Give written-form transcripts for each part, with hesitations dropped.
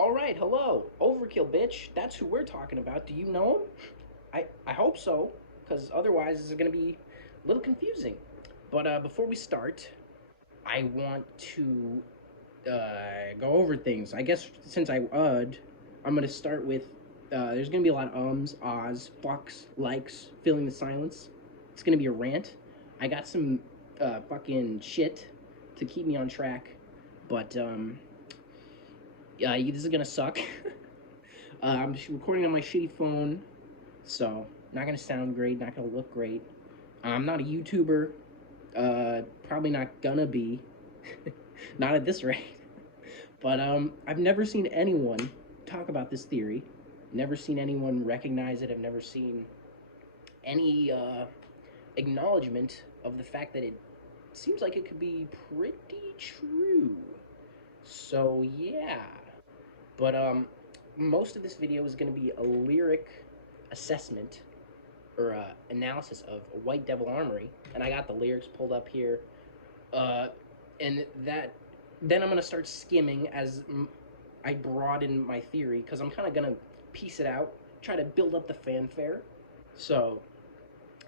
All right, hello, Overkill, bitch. That's who we're talking about. Do you know him? I hope so, because otherwise this is gonna be a little confusing. But before we start, I want to go over things. I guess since I'm gonna start with. There's gonna be a lot of ums, ahs, fucks, likes, filling the silence. It's gonna be a rant. I got some fucking shit to keep me on track, but yeah, this is gonna suck. I'm recording on my shitty phone, so not gonna sound great, not gonna look great. I'm not a YouTuber. Probably not gonna be. Not at this rate. But I've never seen anyone talk about this theory. Never seen anyone recognize it. I've never seen any acknowledgement of the fact that it seems like it could be pretty true. So yeah. But most of this video is going to be a lyric assessment or analysis of White Devil Armory, and I got the lyrics pulled up here. And that then I'm going to start skimming as I broaden my theory, because I'm kind of going to piece it out, try to build up the fanfare. So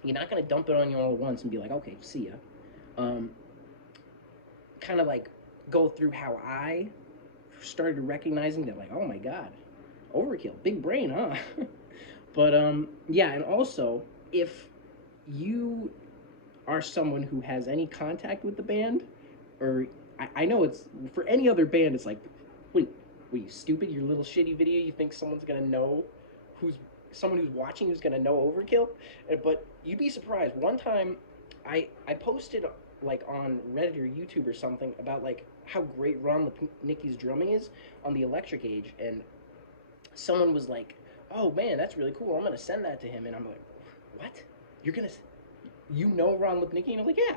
you're not going to dump it on you all at once and be like, okay, see ya. Kind of like go through how I started recognizing that, like, oh my god, Overkill, big brain, huh? But yeah, and also if you are someone who has any contact with the band, or I know it's for any other band, it's like, wait, you stupid, your little shitty video, you think someone's gonna know who's someone who's watching who's gonna know Overkill? But you'd be surprised. One time, I posted like on Reddit or YouTube or something about like how great Ron Lipnicki's drumming is on the Electric Age, and someone was like, "Oh man, that's really cool. I'm gonna send that to him." And I'm like, "What? You're gonna, you know Ron Lipnicki?" And I'm like, "Yeah."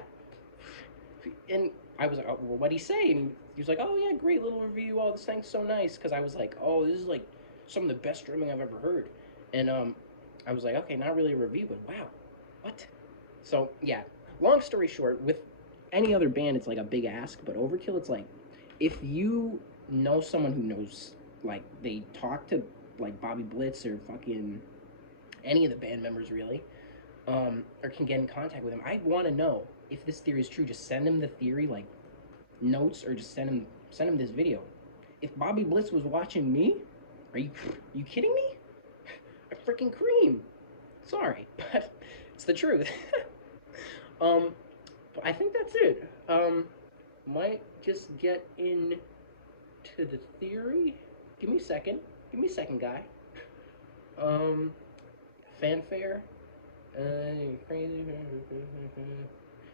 And I was like, "Oh, well, what'd he say?" And he was like, "Oh yeah, great little review. Oh, this thing's so nice." Because I was like, "Oh, this is like some of the best drumming I've ever heard." And I was like, "Okay, not really a review, but wow, what?" So yeah, long story short, with any other band, it's like a big ask, but Overkill, it's like if you know someone who knows, like they talk to like Bobby Blitz or fucking any of the band members really, or can get in contact with him. I want to know if this theory is true. Just send him the theory, like notes, or just send him this video. If Bobby Blitz was watching me, are you kidding me? I freaking cream. Sorry, but it's the truth. um, but I think that's it. Might just get into the theory. Give me a second. Give me a second, guy. Um, fanfare. Crazy.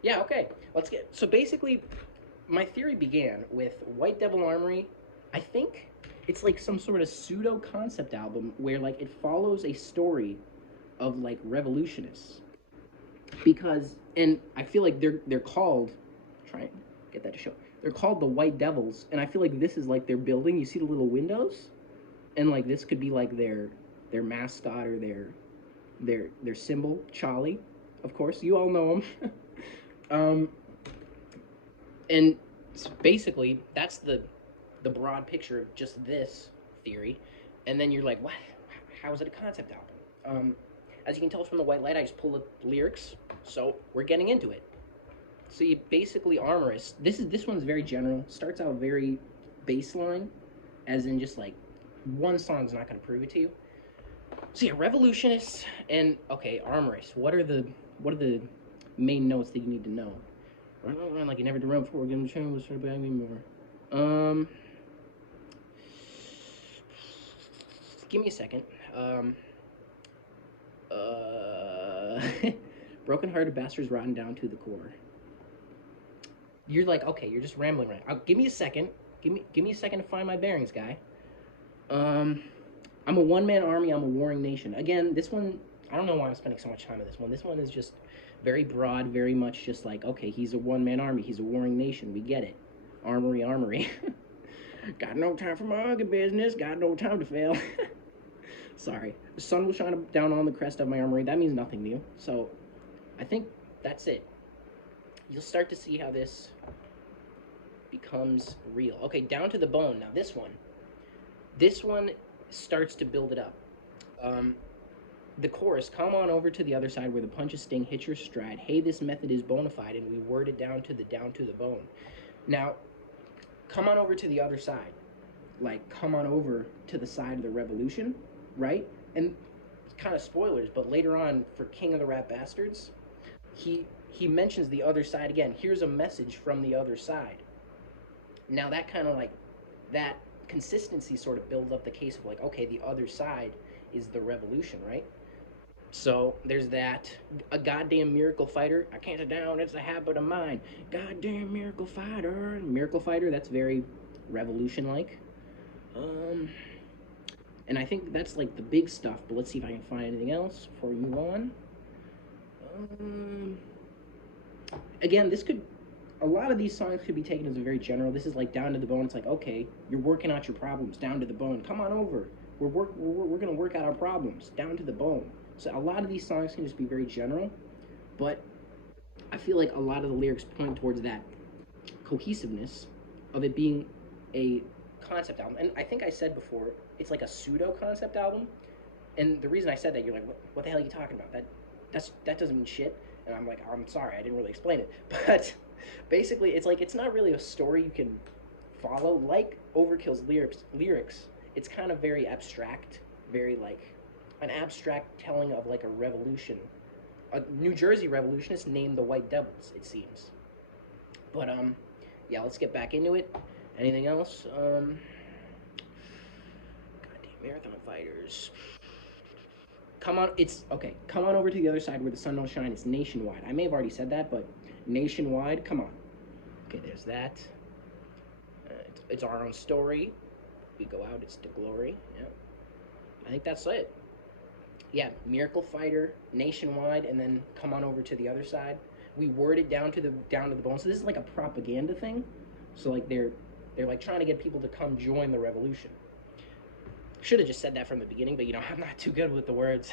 Yeah, okay. Let's get. So basically, my theory began with White Devil Armory. I think it's like some sort of pseudo concept album where like it follows a story of like revolutionists, because and I feel like they're called, try and get that to show, they're called the White Devils, and I feel like this is like their building. You see the little windows, and like this could be like their mascot or their symbol, Charlie, of course you all know him. um and basically that's the broad picture of just this theory. And then you're like, what, how is it a concept album? As you can tell from the white light, I just pulled the lyrics, so we're getting into it. So you basically Armorist. This one's very general. Starts out very baseline, as in just like one song's not going to prove it to you. So yeah, revolutionists and okay, Armorist. What are the main notes that you need to know? Run like you never did run before. Give them a chance. Try to bag me more. Um, give me a second. Um, uh, broken-hearted bastards rotten down to the core. You're like, okay, you're just rambling right. Give me a second. Give me a second to find my bearings, guy. Um, I'm a one-man army. I'm a warring nation. Again, this one, I don't know why I'm spending so much time on this one. This one is just very broad, very much just like, okay, he's a one-man army. He's a warring nation. We get it. Armory, armory. Got no time for my ugly business. Got no time to fail. Sorry. The sun will shine down on the crest of my armory. That means nothing to you. So, I think that's it. You'll start to see how this becomes real. Okay, down to the bone. Now, this one. This one starts to build it up. Um, the chorus, come on over to the other side where the punches sting, hit your stride. Hey, this method is bona fide, and we word it down to the bone. Now, come on over to the other side. Like, come on over to the side of the revolution, right? And kind of spoilers, but later on for King of the Rap Bastards, he mentions the other side again. Here's a message from the other side. Now that kind of like that consistency sort of builds up the case of like, okay, the other side is the revolution, right? So there's that. A goddamn miracle fighter. I can't sit down. It's a habit of mine. Goddamn miracle fighter. Miracle fighter. That's very revolution like. Um, and I think that's like the big stuff. But let's see if I can find anything else before we move on. Um, Again, this could. A lot of these songs could be taken as a very general. This is like down to the bone. It's like, okay, you're working out your problems down to the bone. Come on over. We're gonna work out our problems down to the bone. So a lot of these songs can just be very general, but I feel like a lot of the lyrics point towards that cohesiveness of it being a concept album. And I think I said before, it's like a pseudo concept album. And the reason I said that, you're like, what the hell are you talking about? That doesn't mean shit. And I'm like, I'm sorry, I didn't really explain it. But basically, it's like it's not really a story you can follow. Like Overkill's lyrics, it's kind of very abstract, very like an abstract telling of like a revolution. A New Jersey revolutionist named the White Devils, it seems. But yeah, let's get back into it. Anything else? Goddamn marathon fighters. Come on, it's okay. Come on over to the other side where the sun don't shine. It's nationwide. I may have already said that, but nationwide. Come on. Okay, there's that. It's our own story. We go out. It's to glory. Yeah, I think that's it. Yeah, miracle fighter, nationwide, and then come on over to the other side. We word it down to the bone. So this is like a propaganda thing. So like they're like trying to get people to come join the revolution. Should have just said that from the beginning, but you know I'm not too good with the words.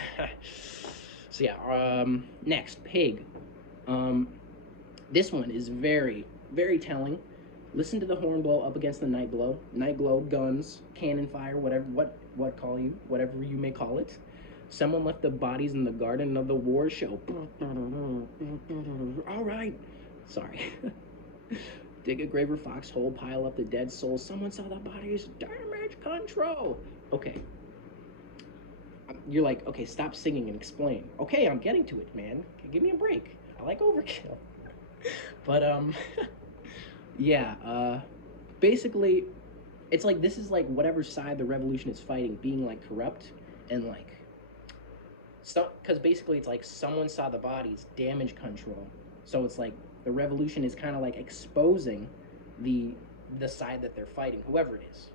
So yeah, next pig. This one is very very telling. Listen to the horn blow up against the night glow. Night glow, guns, cannon fire, whatever call you, whatever you may call it. Someone left the bodies in the garden of the war show. All right. Sorry. Dig a graver foxhole, pile up the dead souls. Someone saw the bodies. Damage control. Okay. You're like, okay, stop singing and explain. Okay, I'm getting to it, man. Give me a break. I like Overkill. But yeah, basically it's like this is like whatever side the revolution is fighting being like corrupt and like so because basically it's like someone saw the bodies, damage control. So it's like the revolution is kind of like exposing the side that they're fighting, whoever it is.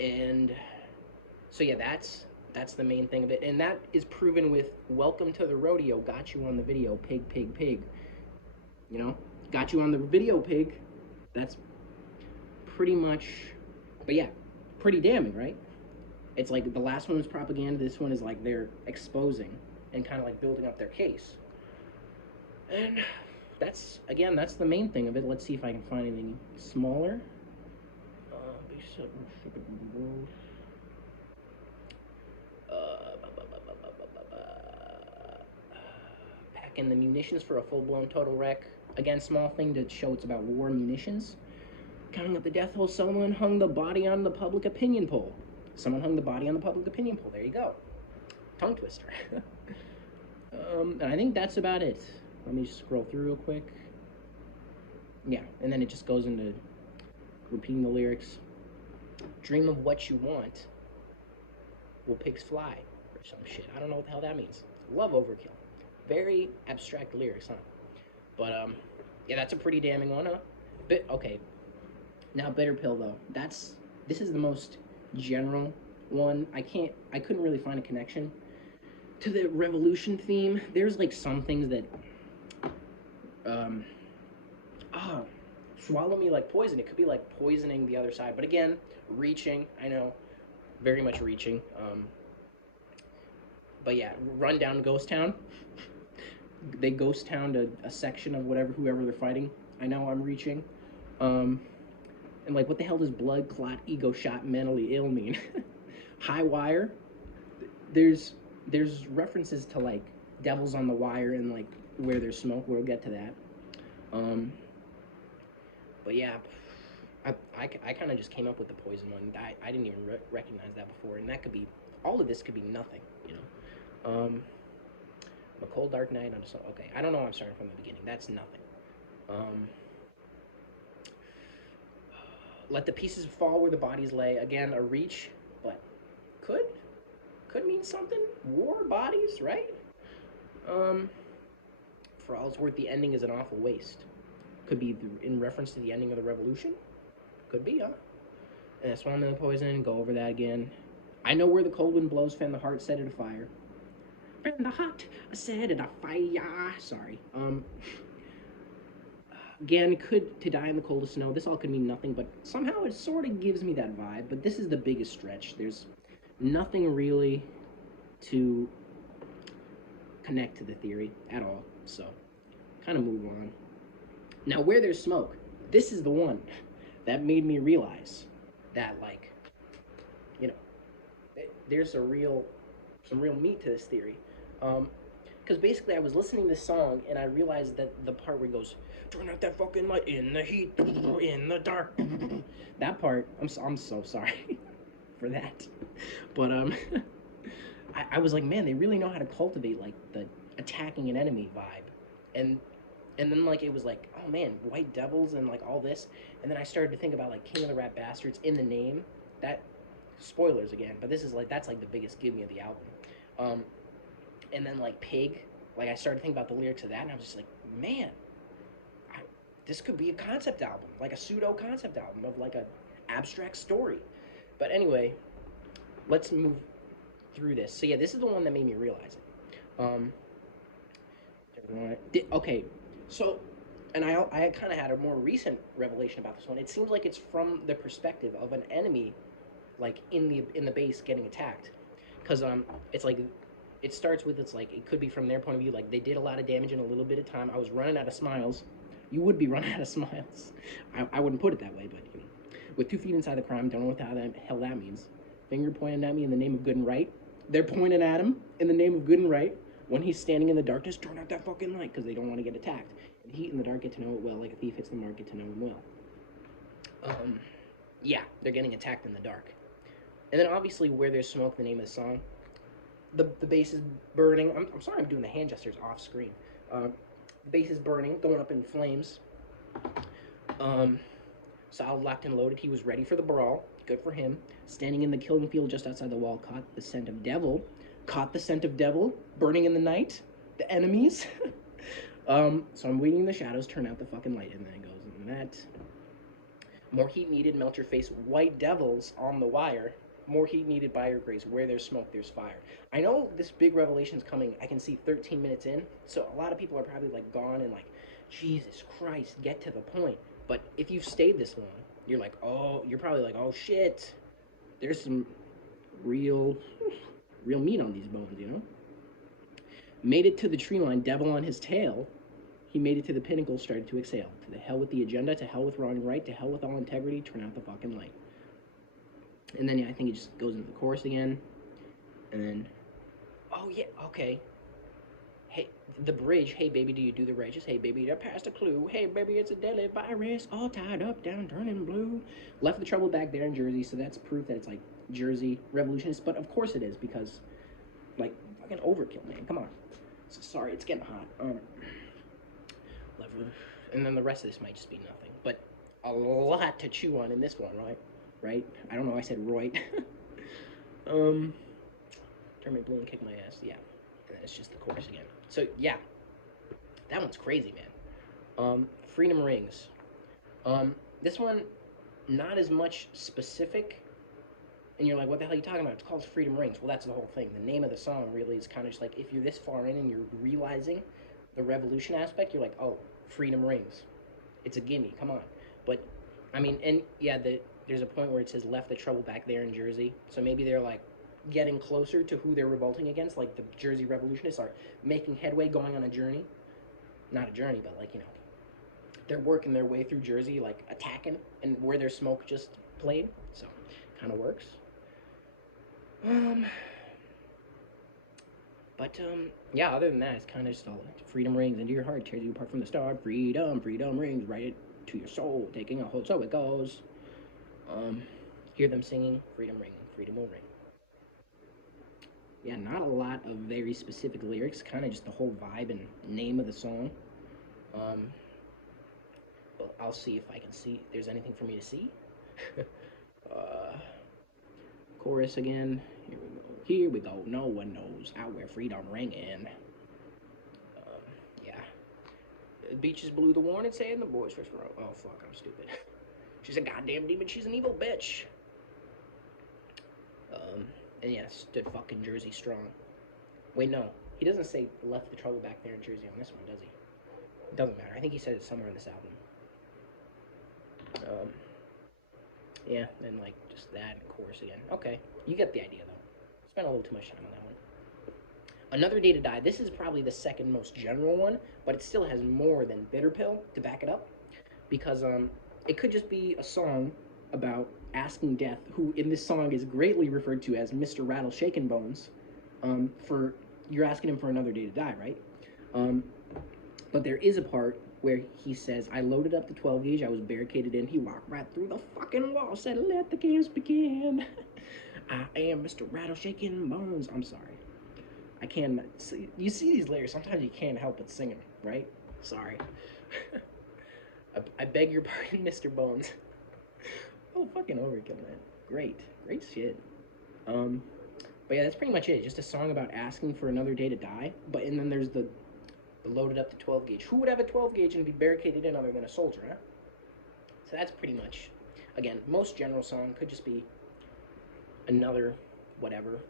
And so yeah, that's the main thing of it, and that is proven with "Welcome to the Rodeo." Got you on the video, pig, pig, pig. You know, got you on the video, pig. That's pretty much, but yeah, pretty damning, right? It's like the last one was propaganda. This one is like they're exposing and kind of like building up their case. And that's again, that's the main thing of it. Let's see if I can find anything smaller. Packing the munitions for a full-blown total wreck. Again, small thing to show it's about war munitions. Counting up the death hole, someone hung the body on the public opinion poll. Someone hung the body on the public opinion poll. There you go. Tongue twister. And I think that's about it. Let me scroll through real quick. Yeah, and then it just goes into repeating the lyrics. Dream of what you want. Will pigs fly? Or some shit. I don't know what the hell that means. Love Overkill. Very abstract lyrics, huh? But yeah, that's a pretty damning one, huh? Okay. Now Bitter Pill though. This is the most general one. I couldn't really find a connection to the revolution theme. There's like some things that swallow me like poison. It could be like poisoning the other side. But again, reaching, I know, very much reaching. But yeah, run down Ghost Town. They ghost towned a section of whoever they're fighting. I know I'm reaching. And like, what the hell does blood clot, ego shot, mentally ill mean? High wire. There's references to like devils on the wire and like where there's smoke. We'll get to that. Um, but yeah, I kind of just came up with the poison one. I didn't even recognize that before, and that could be all of this could be nothing, you know. A cold dark night on a okay. I don't know. I'm starting from the beginning. That's nothing. Um, let the pieces fall where the bodies lay. Again, a reach, but could mean something. War bodies, right? Um, for all it's worth, the ending is an awful waste. Could be in reference to the ending of the revolution. Could be, huh? And swam in the poison. Go over that again. I know where the cold wind blows. Fan the heart, set it afire. Fan the heart, set it afire. Sorry. Again, could to die in the coldest snow. This all could mean nothing, but somehow it sort of gives me that vibe. But this is the biggest stretch. There's nothing really to connect to the theory at all. So, kind of move on. Now, where there's smoke, this is the one that made me realize that, like, you know, there's some real meat to this theory. Because basically I was listening to this song and I realized that the part where it goes, turn out that fucking light in the heat, in the dark. That part, I'm so sorry for that. But I was like, man, they really know how to cultivate like the attacking an enemy vibe. And then like it was like, oh man, white devils and like all this. And then I started to think about like King of the Rat Bastards in the name. That spoilers again, but this is like that's like the biggest give me of the album. And then like Pig, like I started thinking about the lyrics of that, and I was just like, man, this could be a concept album, like a pseudo concept album of like a abstract story. But anyway, let's move through this. So yeah, this is the one that made me realize it. Okay, so and I kind of had a more recent revelation about this one. It seems like it's from the perspective of an enemy, like in the base getting attacked, because it's like it starts with it's like it could be from their point of view, like they did a lot of damage in a little bit of time. I was running out of smiles. You would be running out of smiles. I wouldn't put it that way, but you know, with 2 feet inside the crime, don't know what the hell that means. Finger pointing at me in the name of good and right. They're pointing at him in the name of good and right. When he's standing in the darkness, turn out that fucking light because they don't want to get attacked. In the heat and the dark, get to know it well. Like a thief hits the mark, get to know him well. Yeah, they're getting attacked in the dark. And then obviously, where there's smoke, the name of the song. The base is burning. I'm sorry, I'm doing the hand gestures off screen. The base is burning, going up in flames. Solid, locked and loaded. He was ready for the brawl. Good for him. Standing in the killing field just outside the wall, caught the scent of devil. Caught the scent of devil, burning in the night. The enemies. So I'm waiting in the shadows, turn out the fucking light, and then it goes in that. More heat needed, melt your face. White devils on the wire. More heat needed by your grace. Where there's smoke, there's fire. I know this big revelation is coming. I can see 13 minutes in, so a lot of people are probably like gone and like, Jesus Christ, get to the point. But if you've stayed this long, you're like, oh, you're probably like, oh shit, there's some real meat on these bones, you know? Made it to the tree line, devil on his tail. He made it to the pinnacle, started to exhale. To the hell with the agenda, to hell with wrong and right, to hell with all integrity, turn out the fucking light. And then yeah, I think it just goes into the chorus again. And then, oh yeah, okay. Hey, the bridge. Hey baby, do you do the righteous? Hey baby, I passed a clue. Hey baby, it's a deadly virus, all tied up, down, turning blue. Left the trouble back there in Jersey, so that's proof that it's like Jersey revolutionist. But of course it is, because like fucking Overkill, man. Come on. So, sorry, it's getting hot. And then the rest of this might just be nothing, but a lot to chew on in this one, right? I don't know. I said right. Turn my blue and kick my ass. Yeah, and then it's just the chorus again. So yeah, that one's crazy, man. Freedom Rings. This one, not as much specific. And you're like, what the hell are you talking about? It's called Freedom Rings. Well, that's the whole thing. The name of the song really is kind of just like, if you're this far in and you're realizing the revolution aspect, you're like, oh, Freedom Rings. It's a gimme, come on. But, I mean, and yeah, there's a point where it says left the trouble back there in Jersey. So maybe they're like getting closer to who they're revolting against. Like the Jersey revolutionists are making headway, going on a journey. Not a journey, but like, you know, they're working their way through Jersey, like attacking, and where their smoke just played. So, kind of works. Um, yeah. Other than that, it's kind of just all like, freedom rings into your heart, tears you apart from the start. Freedom, freedom rings right to your soul, taking a hold. So it goes. Um, hear them singing, freedom ring, freedom will ring. Yeah, not a lot of very specific lyrics, kind of just the whole vibe and name of the song. Um, but I'll see if I can see if there's anything for me to see. uh, chorus again. Here we go. Here we go. No one knows out where freedom ringing. Yeah. The beaches blew the warning saying the boys first row. Oh fuck, I'm stupid. She's a goddamn demon. She's an evil bitch. And yeah, stood fucking Jersey strong. Wait, no. He doesn't say left the trouble back there in Jersey on this one, does he? It doesn't matter. I think he said it somewhere in this album. Yeah, and like just that and chorus again. Okay, you get the idea though. Spent a little too much time on that one. Another Day to Die. This is probably the second most general one, but it still has more than Bitter Pill to back it up. Because it could just be a song about asking Death, who in this song is greatly referred to as Mr. Rattle Shaken Bones, for you're asking him for another day to die, right? But there is a part where he says, I loaded up the 12 gauge, I was barricaded in, he walked right through the fucking wall, said, let the games begin. I am Mr. Rattle Shaken Bones. I'm sorry. I can't see, you see these lyrics, sometimes you can't help but sing them, right? Sorry. I beg your pardon, Mr. Bones. Oh, fucking Overkill, man. Great shit. But yeah, that's pretty much it. Just a song about asking for another day to die. But and then there's the loaded up to 12 gauge. Who would have a 12 gauge and be barricaded in other than a soldier, huh? So that's pretty much, again, most general song could just be another whatever.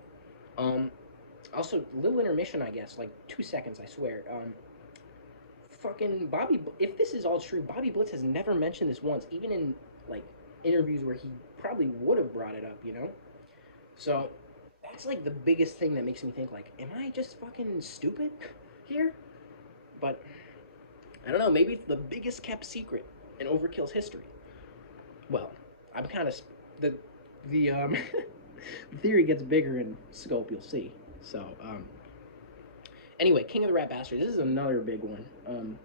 Also, little intermission, I guess, like 2 seconds, I swear. Fucking Bobby, if this is all true, Bobby Blitz has never mentioned this once, even in like interviews where he probably would have brought it up, you know? So that's like the biggest thing that makes me think like, am I just fucking stupid here? But I don't know, maybe it's the biggest kept secret in Overkill's history. Well, I'm kind of the the theory gets bigger in scope, you'll see. So anyway, King of the Rat Bastards. This is another big one.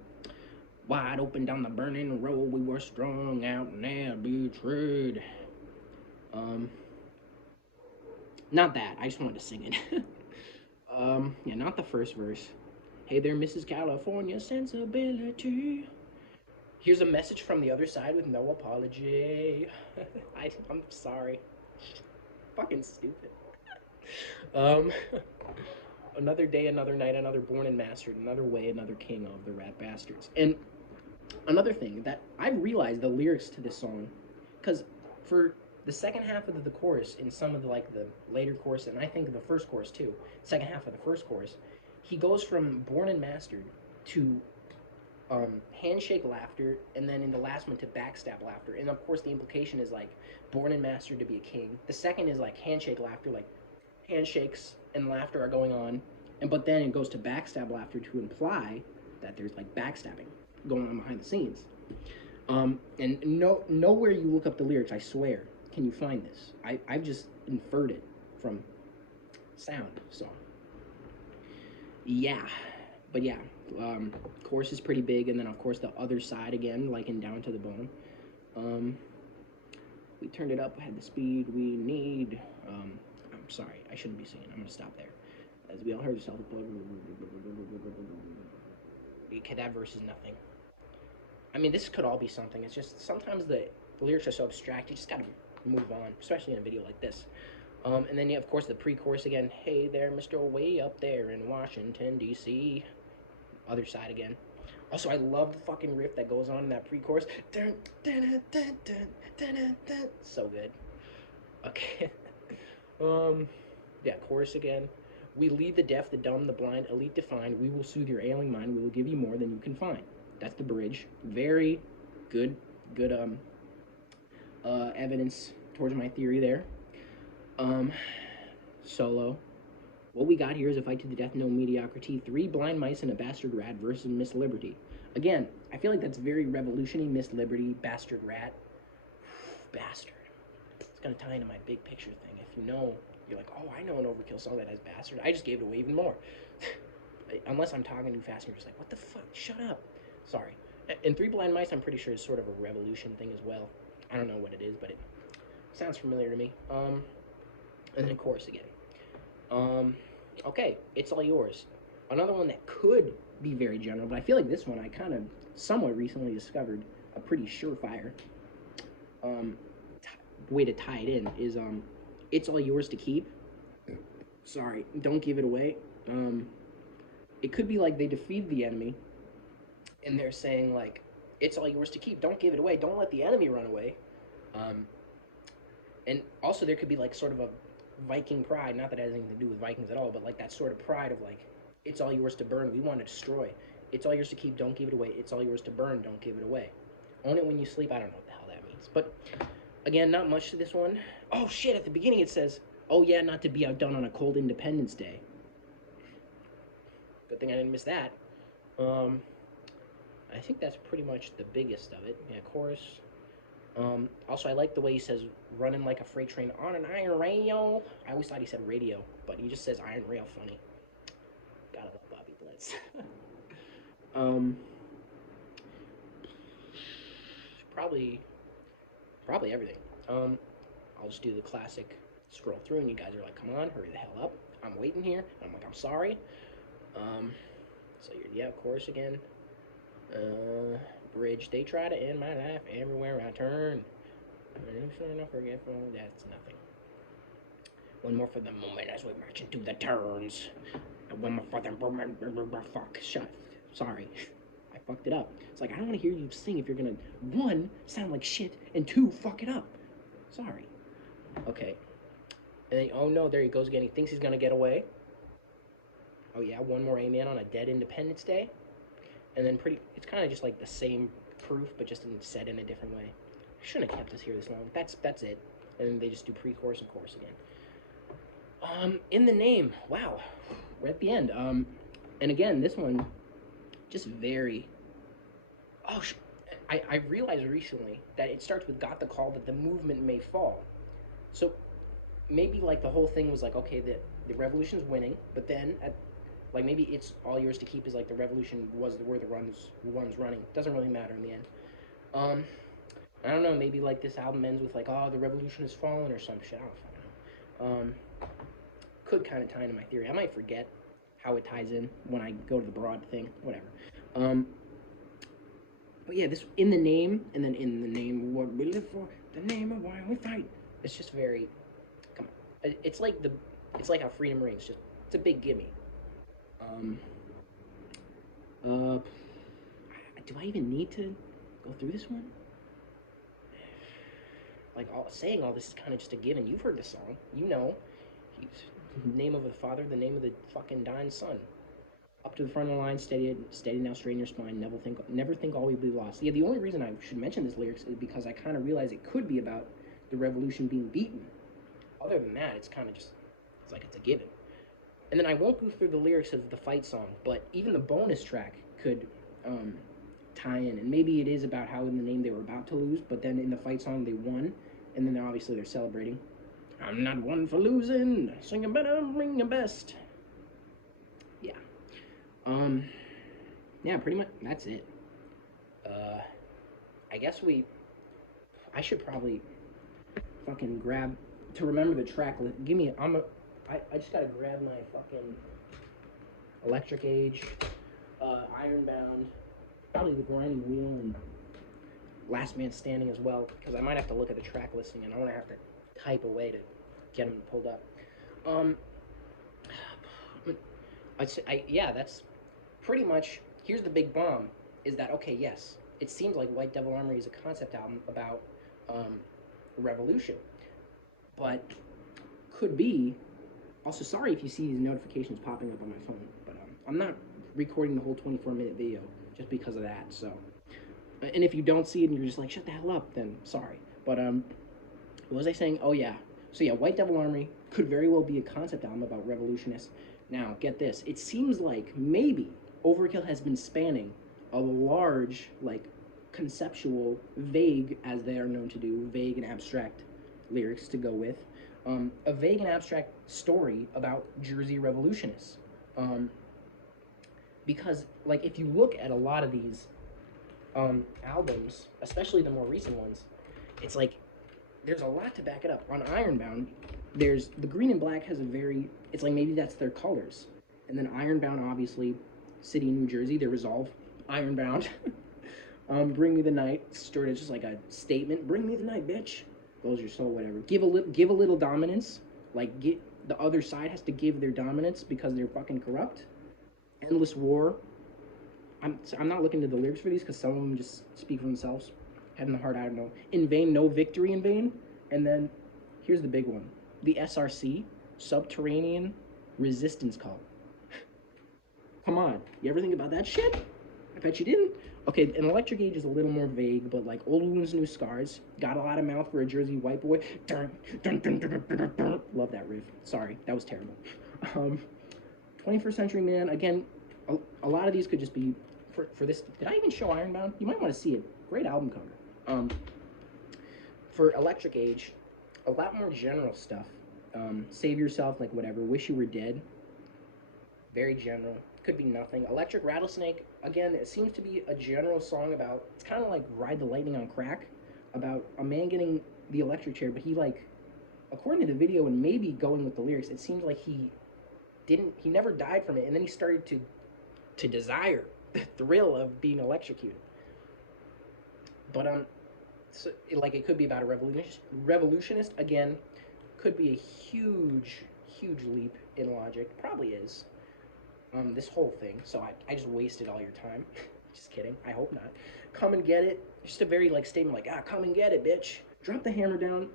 Wide open down the burning road, we were strung out and now betrayed. Not that. I just wanted to sing it. Yeah, not the first verse. Hey there, Mrs. California sensibility. Here's a message from the other side with no apology. I'm sorry. Fucking stupid. Um, another day, another night, another born and mastered, another way, another king of the Rat Bastards. And another thing that I've realized the lyrics to this song, because for the second half of the chorus in some of the like the later chorus, and I think the first chorus too, second half of the first chorus, he goes from born and mastered to handshake laughter, and then in the last one to backstab laughter. And of course, the implication is like born and mastered to be a king. The second is like handshake laughter, like handshakes and laughter are going on, and but then it goes to backstab laughter to imply that there's like backstabbing going on behind the scenes. And nowhere you look up the lyrics, I swear, can you find this. I've just inferred it from sound. So yeah, but yeah, chorus is pretty big, and then of course the other side again, like in Down to the Bone. We turned it up, had the speed we need. I'm sorry, I shouldn't be singing. I'm gonna stop there. As we all heard yourself, okay, that verse is nothing. I mean, this could all be something. It's just sometimes the lyrics are so abstract, you just gotta move on, especially in a video like this. And then, yeah, of course, the pre-chorus again. Hey there, Mr. Way up there in Washington, D.C. Other side again. Also, I love the fucking riff that goes on in that pre-chorus. Dun, dun, dun, dun, dun, dun, dun. So good. Okay. Yeah, chorus again. We lead the deaf, the dumb, the blind, elite defined. We will soothe your ailing mind. We will give you more than you can find. That's the bridge. Very good evidence towards my theory there. Solo. What we got here is a fight to the death, no mediocrity. 3 blind mice and a bastard rat versus Miss Liberty. Again, I feel like that's very revolutionary. Miss Liberty, bastard rat, bastard. It's gonna tie into my big picture thing. If you know, you're like, oh, I know an Overkill song that has bastard. I just gave it away even more. Unless I'm talking too fast and you're just like, what the fuck? Shut up. Sorry. And Three Blind Mice, I'm pretty sure is sort of a revolution thing as well. I don't know what it is, but it sounds familiar to me. And then chorus again. Okay, It's All Yours. Another one that could be very general, but I feel like this one I kind of somewhat recently discovered a pretty surefire way to tie it in is It's All Yours to Keep. Sorry, don't give it away. It could be like they defeated the enemy and they're saying like, it's all yours to keep, don't give it away, don't let the enemy run away. And also there could be like sort of a Viking pride, not that it has anything to do with Vikings at all, but like that sort of pride of like, it's all yours to burn, we want to destroy. It's all yours to keep, don't give it away. It's all yours to burn, don't give it away. Own it when you sleep. I don't know what the hell that means. But again, not much to this one. Oh shit, at the beginning it says, oh yeah, not to be outdone on a cold Independence Day. Good thing I didn't miss that. I think that's pretty much the biggest of it. Yeah, chorus. Also, I like the way he says, running like a freight train on an iron rail. I always thought he said radio, but he just says iron rail funny. Gotta love Bobby Blitz. Probably everything. I'll just do the classic scroll through, and you guys are like, come on, hurry the hell up. I'm waiting here. And I'm like, I'm sorry. So yeah, chorus again. Bridge. They try to end my life everywhere I turn. Not forgetful. That's nothing. One more for the moment as we march into the turns. And one more for the moment. Fuck. Shut. Sorry. I fucked it up. It's like, I don't want to hear you sing if you're gonna, one, sound like shit, and two, fuck it up. Sorry. Okay. And then, oh no, there he goes again. He thinks he's gonna get away. Oh yeah, one more amen on a dead Independence Day. And then it's kind of just like the same proof, but just said in a different way. I shouldn't have kept this here this long. That's it. And then they just do pre-chorus and chorus again. In the name, wow, we're at the end. And again, this one, just very, I realized recently that it starts with got the call that the movement may fall. So maybe like the whole thing was like, okay, the revolution's winning, but then like maybe it's all yours to keep is like the revolution was where the one's running. Doesn't really matter in the end. I don't know, maybe like this album ends with like, oh, the revolution has fallen or some shit. I don't fucking know. Could kind of tie into my theory. I might forget how it ties in when I go to the broad thing, whatever. But yeah, this in the name, and then in the name of what we live for, the name of why we fight. It's just very, come on. It's like how freedom rings. Just it's a big gimme. Do I even need to go through this one? Like saying all this is kind of just a given. You've heard the song, you know. The name of the father, the name of the fucking dying son. Up to the front of the line, steady now, straighten your spine. Never think all will be lost. Yeah, the only reason I should mention this lyrics is because I kind of realize it could be about the revolution being beaten. Other than that, it's kind of just it's like it's a given. And then I won't go through the lyrics of the fight song, but even the bonus track could tie in. And maybe it is about how in the name they were about to lose, but then in the fight song they won, and then obviously they're celebrating. I'm not one for losing. Sing a better, ring your best. Yeah. Yeah, pretty much that's it. I guess I should probably fucking grab to remember the track. Give me. I just gotta grab my fucking Electric Age, Ironbound, probably the Grinding Wheel, and Last Man Standing as well, because I might have to look at the track listing and I want to have to type away to get them pulled up. Yeah, that's pretty much. Here's the big bomb: is that okay? Yes, it seems like White Devil Armory is a concept album about revolution, but could be. Also, sorry if you see these notifications popping up on my phone, but I'm not recording the whole 24-minute video just because of that. So, and if you don't see it and you're just like, shut the hell up, then sorry. But what was I saying? Oh yeah. So yeah, White Devil Armory could very well be a concept album about revolutionists. Now, get this. It seems like maybe Overkill has been spanning a large, like, conceptual, vague, as they are known to do, vague and abstract lyrics to go with, a vague and abstract story about Jersey revolutionists. Um, because, like, if you look at a lot of these albums, especially the more recent ones, it's like there's a lot to back it up. On Ironbound, there's the green and black has a very, it's like maybe that's their colors. And then Ironbound, obviously, city in New Jersey, their resolve, Ironbound. Bring me the night, started just like a statement. Bring me the night, bitch. Goes your soul, whatever. Give a little dominance. Like, get the other side has to give their dominance because they're fucking corrupt. Endless war. I'm not looking to the lyrics for these because some of them just speak for themselves. Head in the heart, I don't know. In vain, no victory in vain. And then here's the big one: the SRC, Subterranean Resistance Call. Come on, you ever think about that shit? I bet you didn't. Okay, an Electric Age is a little more vague, but like old wounds, new scars. Got a lot of mouth for a Jersey white boy. Dun, dun, dun, dun, dun, dun, dun. Love that riff. Sorry, that was terrible. 21st Century Man. Again, a lot of these could just be for this. Did I even show Ironbound? You might want to see it. Great album cover. For Electric Age, a lot more general stuff. Save yourself, like whatever. Wish you were dead. Very general. Could be nothing. Electric Rattlesnake, again, it seems to be a general song about, it's kind of like Ride the Lightning on Crack, about a man getting the electric chair, but he, like, according to the video and maybe going with the lyrics, it seems like he never died from it, and then he started to desire the thrill of being electrocuted. But, so, like, it could be about a revolutionist, again, could be a huge, huge leap in logic, probably is. This whole thing, so I just wasted all your time. Just kidding, I hope not. Come and get it. Just a very, like, statement like, come and get it, bitch. Drop the hammer down.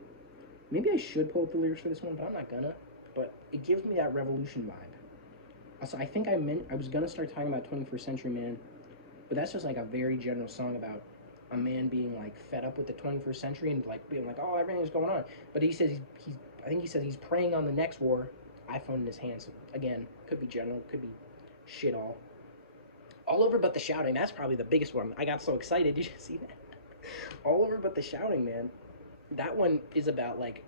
Maybe I should pull up the lyrics for this one, but I'm not gonna. But it gives me that revolution vibe. Also, I think I was gonna start talking about 21st Century Man, but that's just like a very general song about a man being, like, fed up with the 21st century and, like, being like, oh, everything's going on. But he says I think he says he's praying on the next war. iPhone in his hands. Again, could be general, could be shit all over but the shouting. That's probably the biggest one. I got so excited. Did you see that? All over but the shouting, man. That one is about like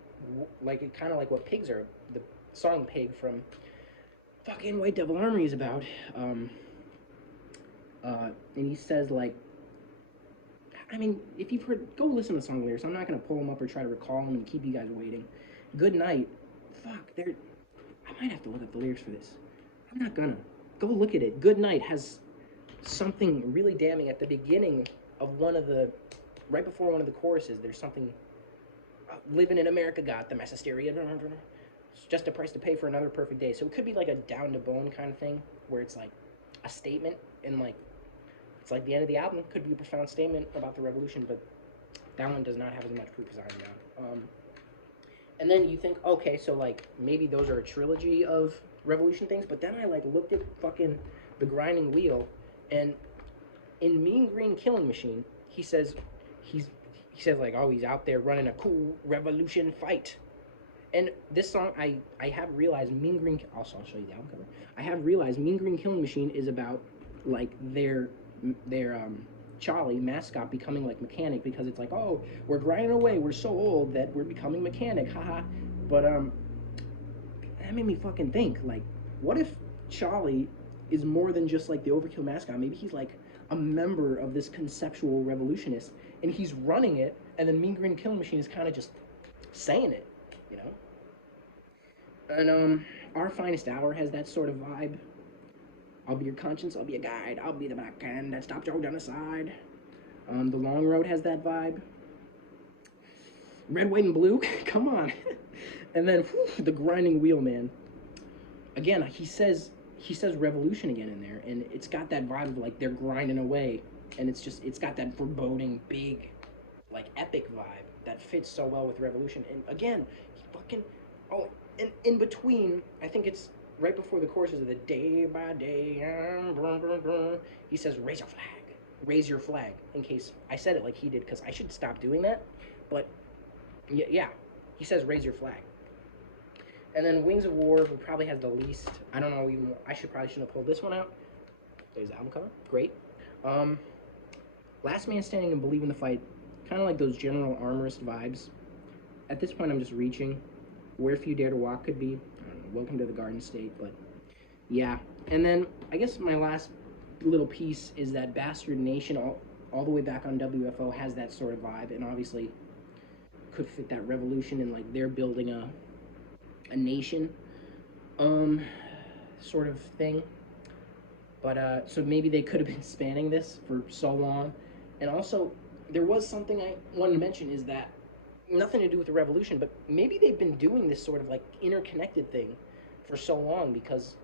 kind of like what pigs are. The song Pig from fucking White Devil Armory is about. And he says, like, I mean, if you've heard, go listen to the song lyrics. I'm not gonna pull them up or try to recall them and keep you guys waiting. Good night. Fuck, I might have to look up the lyrics for this. I'm not gonna. Go look at it. Good night has something really damning at the beginning of right before one of the choruses. There's something, living in America got the mass hysteria. It's just a price to pay for another perfect day. So it could be like a down to bone kind of thing where it's like a statement and like, it's like the end of the album. Could be a profound statement about the revolution, but that one does not have as much proof as Ironbound. And then you think, okay, so like maybe those are a trilogy of revolution things, but then I like looked at fucking The Grinding Wheel, and in Mean Green Killing Machine, he says like, oh, he's out there running a cool revolution fight. And this song, I have realized Mean Green, also I'll show you the album cover. I have realized Mean Green Killing Machine is about like their Charlie mascot becoming like mechanic, because it's like, oh, we're grinding away, we're so old that we're becoming mechanic, haha. But that made me fucking think, like, what if Charlie is more than just like the Overkill mascot? Maybe he's like a member of this conceptual revolutionist, and he's running it, and then Mean Green Killing Machine is kind of just saying it, you know? And Our Finest Hour has that sort of vibe. I'll be your conscience, I'll be a guide, I'll be the backhand that stops your genocide. The Long Road has that vibe. Red, White, and Blue, come on. And then The Grinding Wheel, man. Again, he says revolution again in there, and it's got that vibe of like they're grinding away, and it's got that foreboding, big, like epic vibe that fits so well with revolution. And again, he fucking, oh, and in between, I think it's right before the choruses of the day by day, he says raise your flag, in case I said it like he did, because I should stop doing that, but yeah, he says raise your flag. And then Wings of War, who probably has the least, I don't know, even, I probably shouldn't have pulled this one out. There's the album cover, great. Um, Last Man Standing and Believe in the Fight, kind of like those general Armorist vibes. At this point, I'm just reaching. Where Few Dare to Walk could be. I don't know, Welcome to the Garden State, but yeah. And then I guess my last little piece is that Bastard Nation, all the way back on WFO, has that sort of vibe, and obviously could fit that revolution, and like they're building a nation, sort of thing. But so maybe they could have been spanning this for so long. And also, there was something I wanted to mention, is that nothing to do with the revolution, but maybe they've been doing this sort of like interconnected thing for so long, because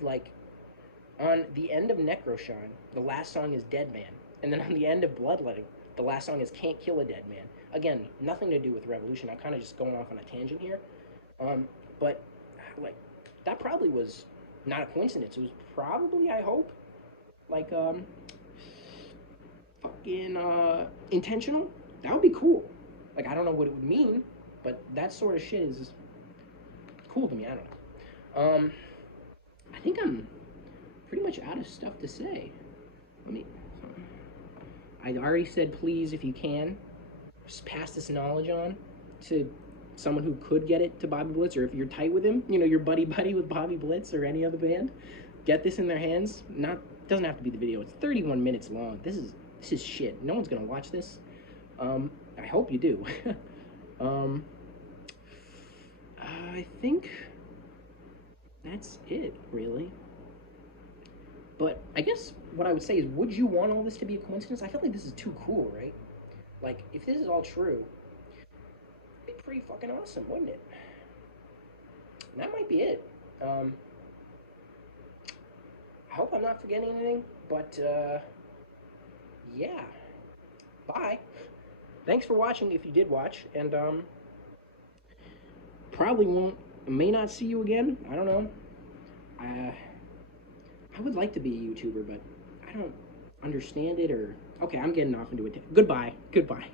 like on the end of Necroshine, the last song is Dead Man, and then on the end of Bloodletting, the last song is Can't Kill a Dead Man. Again, nothing to do with revolution. I'm kind of just going off on a tangent here, but like that probably was not a coincidence. It was probably, I hope, like fucking intentional. That would be cool. Like, I don't know what it would mean, but that sort of shit is cool to me. I don't know. I think I'm pretty much out of stuff to say. Let me. I already said, please, if you can, just pass this knowledge on to someone who could get it to Bobby Blitz, or if you're tight with him, you know, you're buddy with Bobby Blitz or any other band, get this in their hands. Not Doesn't have to be the video. It's 31 minutes long. This is shit. No one's gonna watch this. I hope you do. um, I think that's it, really. But I guess what I would say is, would you want all this to be a coincidence? I feel like this is too cool, right? Like, if this is all true, it'd be pretty fucking awesome, wouldn't it? And that might be it. I hope I'm not forgetting anything, but yeah. Bye. Thanks for watching if you did watch, and probably may not see you again. I don't know. I would like to be a YouTuber, but I don't understand it, or okay, I'm getting off into it. Goodbye. Goodbye.